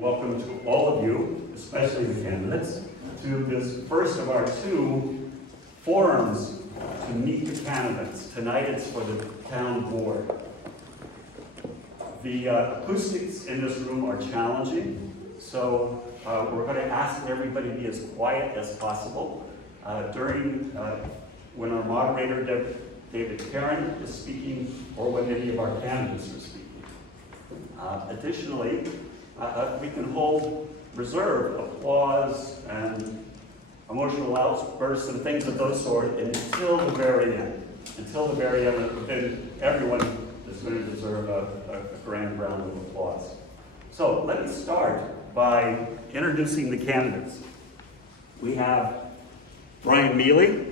Welcome to all of you, especially the candidates, to this first of our two forums to meet the candidates. Tonight it's for the town board. The acoustics in this room are challenging, so we're going to ask that everybody be as quiet as possible. When our moderator, David Karen, is speaking, or when any of our candidates are speaking. Additionally, we can hold reserve applause and emotional outbursts and things of those sort until the very end. Until the very end, then everyone is going to deserve a grand round of applause. So let me start by introducing the candidates. We have Brian Mealy,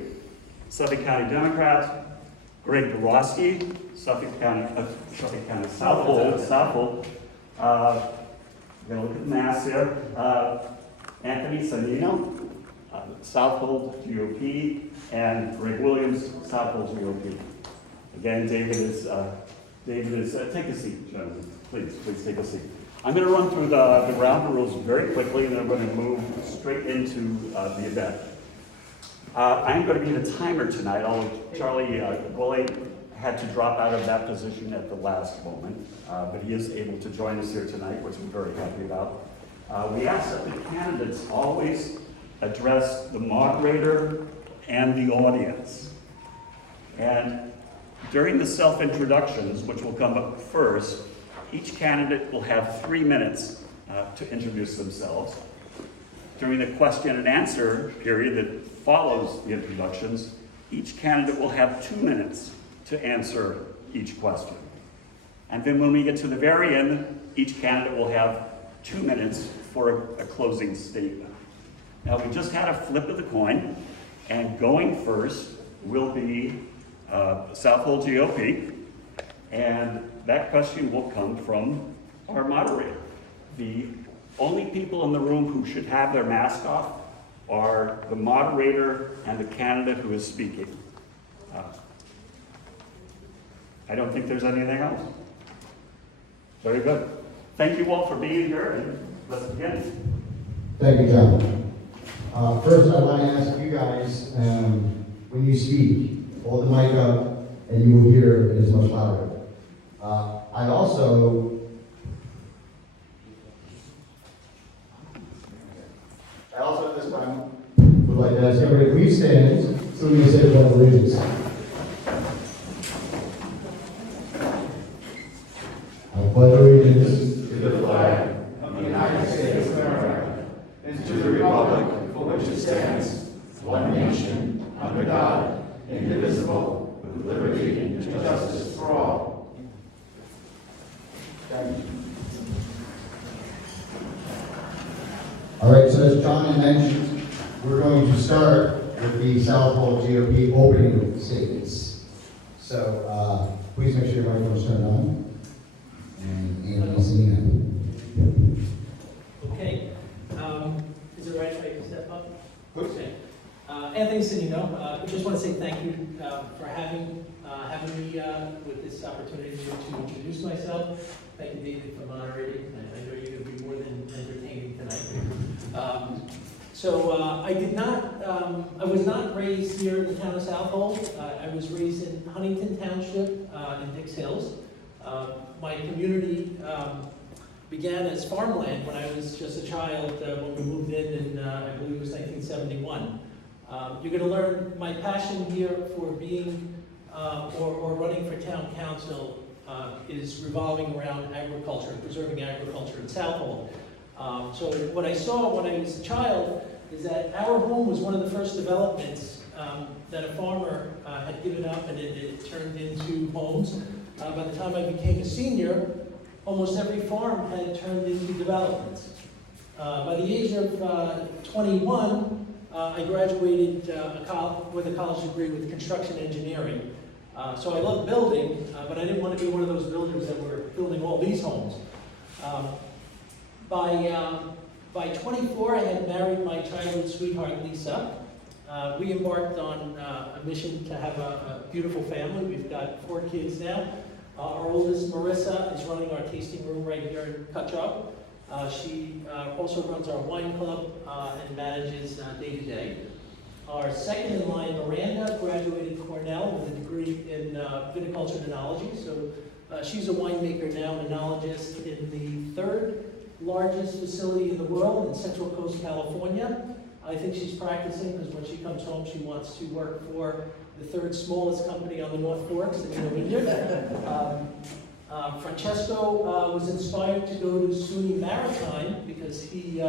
Suffolk County Democrat, Greg Borowski, Suffolk County Southold. We're going to look at the mass here. Anthony Sanino, Southold GOP, and Greg Williams, Southold GOP. Again, David is take a seat, gentlemen. Please take a seat. I'm going to run through the ground rules very quickly, and then I'm going to move straight into the event. I'm going to be the timer tonight, although Charlie Goulet had to drop out of that position at the last moment, but he is able to join us here tonight, which we're very happy about. We ask that the candidates always address the moderator and the audience. And during the self-introductions, which will come up first, each candidate will have 3 minutes to introduce themselves. During the question and answer period that follows the introductions, each candidate will have 2 minutes to answer each question. And then when we get to the very end, each candidate will have 2 minutes for a closing statement. Now, we just had a flip of the coin, and going first will be Southold GOP, and that question will come from our moderator. The only people in the room who should have their mask off are the moderator and the candidate who is speaking. I don't think there's anything else. Very good. Thank you all for being here, and let's begin. Thank you, John. First, I want to ask you guys, when you speak, hold the mic up, and you will hear it as much louder. I also at this time would like to ask everybody, please stand so we can say the Pledge of Allegiance. I pledge allegiance to the flag of the United States of America and to the republic for which it stands, one nation, under God, indivisible, with liberty and justice for all. Thank you. All right, so as John had mentioned, we're going to start with the Southold GOP opening statements. So please make sure your microphone's turned on. And Anthony Sanino. Okay. Is it right if I can step up? Okay. Anthony Sanino. I just want to say thank you for having me with this opportunity to introduce myself. Thank you, David, for moderating. I know you're going to be more than entertaining tonight. I was not raised here in the town of Southold. I was raised in Huntington Township in Dix Hills. My community began as farmland when I was just a child when we moved in I believe it was 1971. You're going to learn my passion here for being or running for town council is revolving around agriculture and preserving agriculture in Southold. So what I saw when I was a child is that our home was one of the first developments that a farmer had given up, and it turned into homes. By the time I became a senior, almost every farm had turned into developments. By the age of 21, I graduated with a college degree with construction engineering. So I loved building, but I didn't want to be one of those builders that were building all these homes. By 24, I had married my childhood sweetheart, Lisa. We embarked on a mission to have a beautiful family. We've got 4 kids now. Our oldest, Marissa, is running our tasting room right here in Cutchogue. She also runs our wine club and manages day-to-day. Our second in line, Miranda, graduated Cornell with a degree in viticulture and enology. So she's a winemaker now, an enologist in the third largest facility in the world in Central Coast, California. I think she's practicing because when she comes home, she wants to work for the third smallest company on the North Forks in the Vineyard. Francesco was inspired to go to SUNY Maritime because he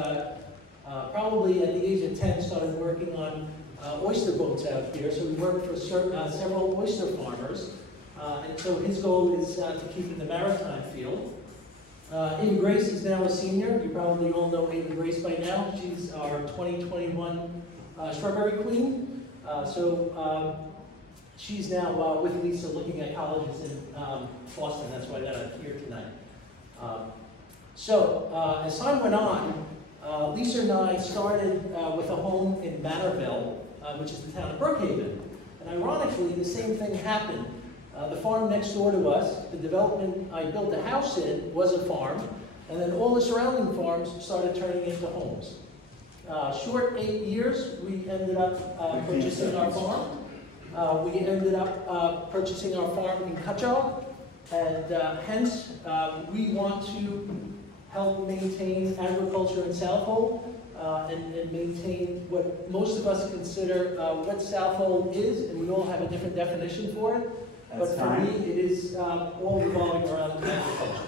probably at the age of 10 started working on oyster boats out here. So he worked for several oyster farmers. And so his goal is to keep in the maritime field. Ava Grace is now a senior. You probably all know Ava Grace by now. She's our 2021 Strawberry Queen. She's now with Lisa looking at colleges in Boston. That's why they're here tonight. As time went on, Lisa and I started with a home in Manorville, which is the town of Brookhaven. And ironically, the same thing happened. The farm next door to us, the development I built a house in was a farm, and then all the surrounding farms started turning into homes. Short 8 years, we ended up purchasing our farm. We ended up purchasing our farm in Cutchogue, and hence we want to help maintain agriculture in Southold and maintain what most of us consider what Southold is, and we all have a different definition for it. That's But for fine. me, it is all revolving around agriculture.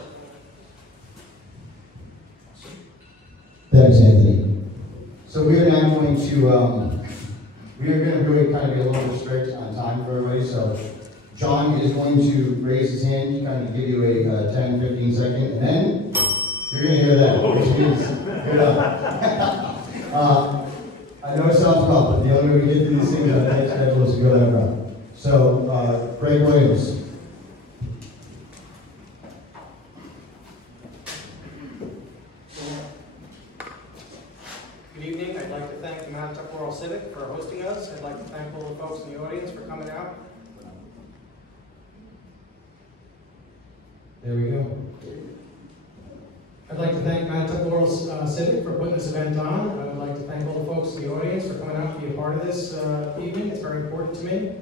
Thanks, Anthony. So we are now going to, really kind of be a little bit strict on time for everybody. So John is going to raise his hand to kind of give you a 10, 15 second, and then you're going to hear that, which means good luck. I know it sounds tough, but the only way we get through these things on the schedule is to go that route. So, Greg Williams. Good evening. I'd like to thank the Mattituck-Laurel Civic for hosting us. I'd like to thank all the folks in the audience for coming out. There we go. I'd like to thank Mattituck-Laurel Civic for putting this event on. I would like to thank all the folks in the audience for coming out to be a part of this evening. It's very important to me.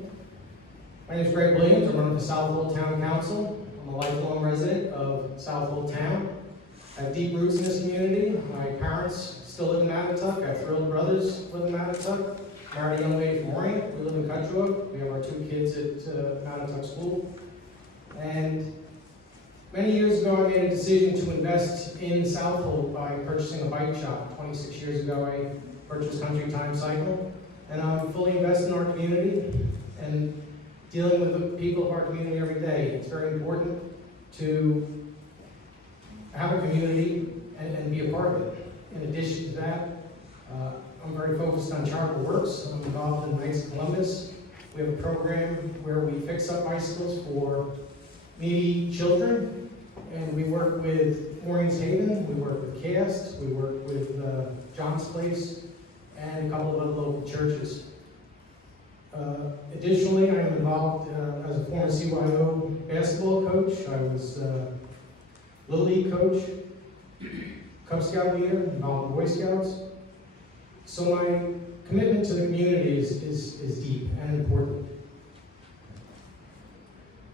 My name is Greg Williams. I run for Southold Town Council. I'm a lifelong resident of Southold Town. I have deep roots in this community. My parents still live in Mattituck. I have thrilled brothers live in Mattituck. Married a young lady from Orient. We live in Cutchogue. We have our 2 kids at Mattituck School. And many years ago, I made a decision to invest in Southold by purchasing a bike shop. 26 years ago, I purchased Country Time Cycle. And I'm fully invested in our community and dealing with the people of our community every day. It's very important to have a community and be a part of it. In addition to that, I'm very focused on charitable works. I'm involved in Knights of Columbus. We have a program where we fix up bicycles for needy children, and we work with Maureen's Haven, we work with Cast, we work with John's Place, and a couple of other local churches. Additionally, I am involved as a former CYO basketball coach. I was Little League coach, Cub Scout leader, involved in Boy Scouts. So my commitment to the community is deep and important.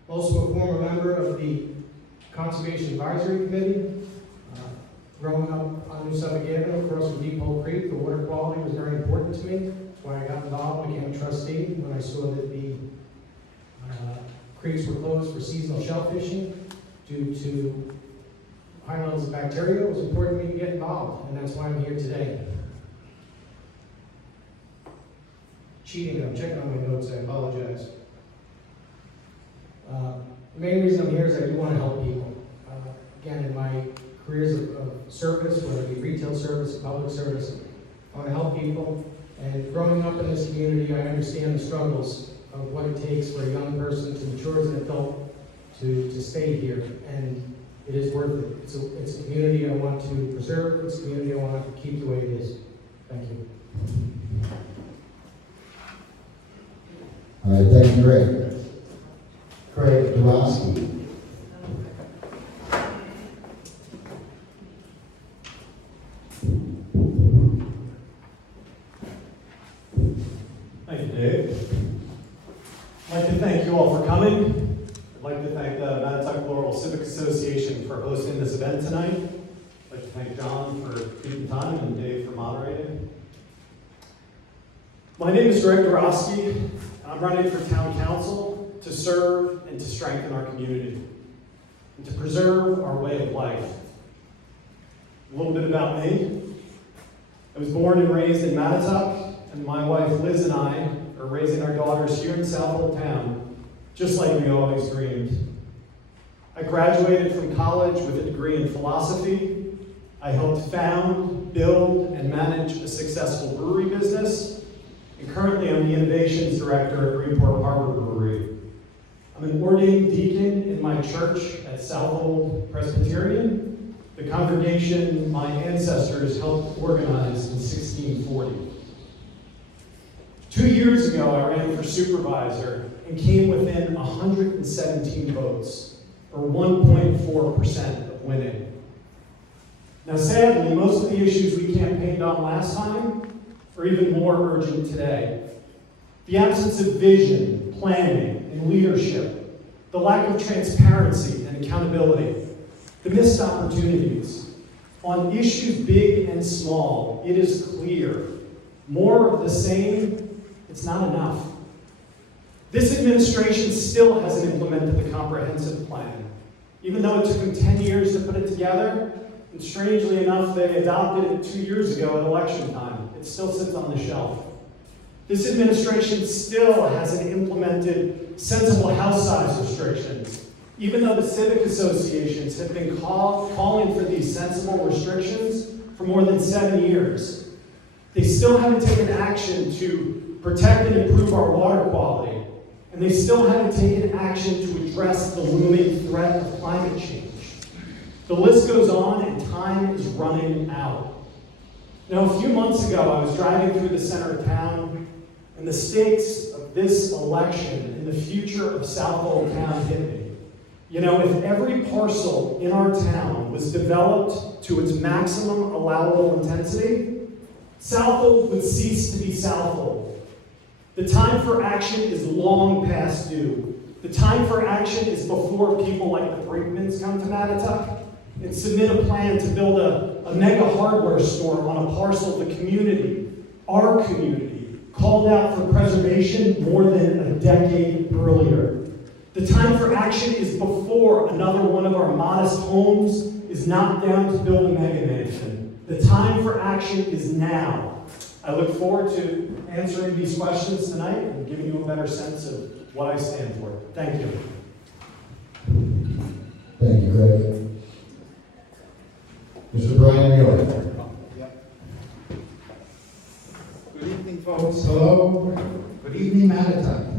Also a former member of the Conservation Advisory Committee. Growing up on New Suffolk Avenue across from Deep Hole Creek, the water quality was very important to me. That's why I got involved, became a trustee when I saw that the creeks were closed for seasonal shellfishing due to high levels of bacteria. It was important for me to get involved, and that's why I'm here today. Cheating, I'm checking on my notes, I apologize. The main reason I'm here is I do want to help people. Again, in my careers of service, whether it be retail service, public service, I want to help people. And growing up in this community, I understand the struggles of what it takes for a young person to mature as an adult to stay here. And it is worth it. It's a community I want to preserve. It's a community I want to keep the way it is. Thank you. All right, thank you, Greg. Craig Durowski. thank you all for coming. I'd like to thank the Mattituck-Laurel Civic Association for hosting this event tonight. I'd like to thank John for keeping time and Dave for moderating. My name is Greg Dorosky, and I'm running for town council to serve and to strengthen our community and to preserve our way of life. A little bit about me. I was born and raised in Mattituck, and my wife Liz and I are raising our daughters here in Southold town, just like we always dreamed. I graduated from college with a degree in philosophy. I helped found, build, and manage a successful brewery business, and currently I'm the Innovations Director at Greenport Harbor Brewery. I'm an ordained deacon in my church at Southold Presbyterian, the congregation my ancestors helped organize in 1640. 2 years ago, I ran for supervisor and came within 117 votes, or 1.4% of winning. Now, sadly, most of the issues we campaigned on last time are even more urgent today. The absence of vision, planning, and leadership, the lack of transparency and accountability, the missed opportunities. On issues big and small, it is clear. More of the same, it's not enough. This administration still hasn't implemented the comprehensive plan. Even though it took them 10 years to put it together, and strangely enough, they adopted it 2 years ago at election time. It still sits on the shelf. This administration still hasn't implemented sensible house size restrictions. Even though the civic associations have been calling for these sensible restrictions for more than 7 years, they still haven't taken action to protect and improve our water quality, and they still haven't taken action to address the looming threat of climate change. The list goes on, and time is running out. Now, a few months ago, I was driving through the center of town, and the stakes of this election and the future of Southold town hit me. You know, if every parcel in our town was developed to its maximum allowable intensity, Southold would cease to be Southold. The time for action is long past due. The time for action is before people like the Brinkmans come to Mattituck and submit a plan to build a mega hardware store on a parcel of the community, our community, called out for preservation more than a decade earlier. The time for action is before another one of our modest homes is knocked down to build a mega mansion. The time for action is now. I look forward to answering these questions tonight and giving you a better sense of what I stand for. Thank you. Thank you, Greg. Mr. Brian Mueller. Good evening, folks. Hello. Good evening, Mattituck.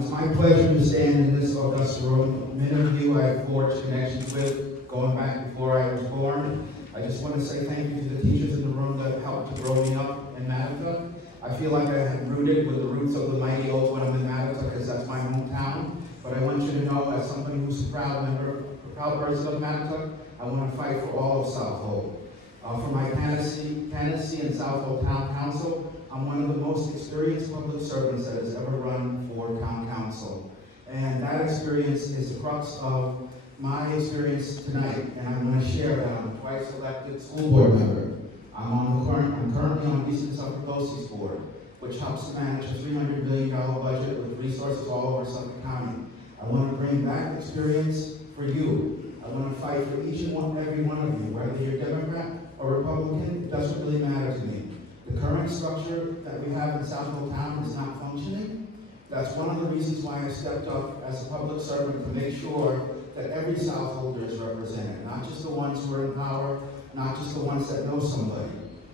It's my pleasure to stand in this august room. Many of you I have forged connections with, going back before I was born. I just want to say thank you to the teachers in the room that helped to grow me up in Mattituck. I feel like I have rooted with the roots of the mighty old when I'm in Mattituck, because that's my hometown. But I want you to know, as somebody who's a proud member, a proud person of Mattituck, I want to fight for all of Southold. For my candidacy in Southold Town Council, I'm one of the most experienced public servants that has ever run for town council. And that experience is the crux of my experience tonight, and I'm going to share that. I'm a twice elected school board member. I'm currently on Eastern Suffolk BOCES board, which helps to manage a $300 million budget with resources all over Suffolk County. I want to bring that experience for you. I want to fight for each and every one of you, whether you're Democrat or Republican, it doesn't really matter to me. The current structure that we have in Southold Town is not functioning. That's one of the reasons why I stepped up as a public servant to make sure that every Southolder is represented, not just the ones who are in power, not just the ones that know somebody.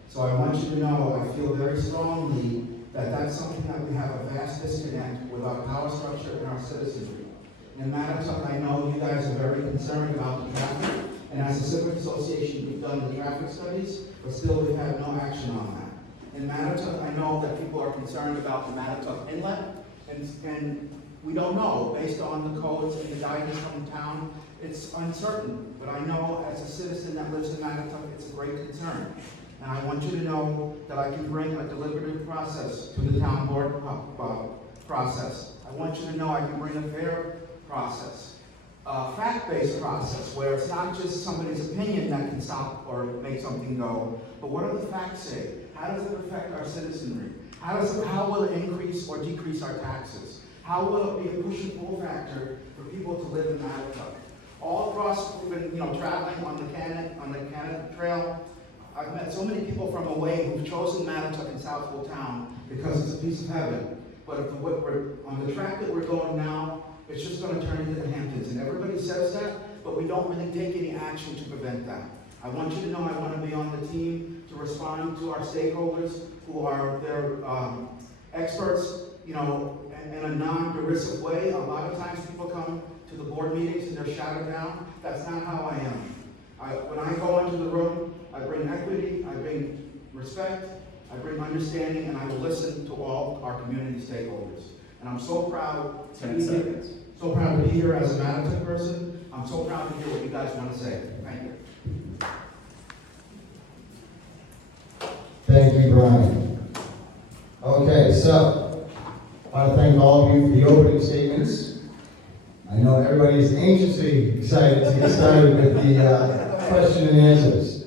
So I want you to know I feel very strongly that that's something that we have a vast disconnect with our power structure and our citizenry. In Mattituck, I know you guys are very concerned about the traffic, and as a civic association, we've done the traffic studies, but still we've had no action on that. In Mattituck, I know that people are concerned about the Mattituck Inlet, and we don't know, based on the codes and the guidance from the town, it's uncertain. But I know as a citizen that lives in Mattituck, it's a great concern. And I want you to know that I can bring a deliberative process to the town board process. I want you to know I can bring a fair process. A fact-based process where it's not just somebody's opinion that can stop or make something go, but what do the facts say? How does it affect our citizenry? How will it increase or decrease our taxes? How will it be a push and pull factor for people to live in Mattituck? All across, we've been traveling on the Canada Trail. I've met so many people from away who've chosen Mattituck and Southold town because it's a piece of heaven. But on the track that we're going now, it's just going to turn into the Hamptons. And everybody says that, but we don't really take any action to prevent that. I want you to know I want to be on the team to respond to our stakeholders who are their experts, in a non-derisive way. A lot of times people come to the board meetings and they're shouted down. That's not how I am. When I go into the room, I bring equity, I bring respect, I bring understanding, and I will listen to all our community stakeholders. And I'm so proud to 10 be here. seconds. So proud to be here as a Mattituck person. I'm so proud to hear what you guys want to say. Thank you. Thank you, Brian. Okay, so I want to thank all of you for the opening statements. I know everybody is anxiously excited to get started with the question and answers.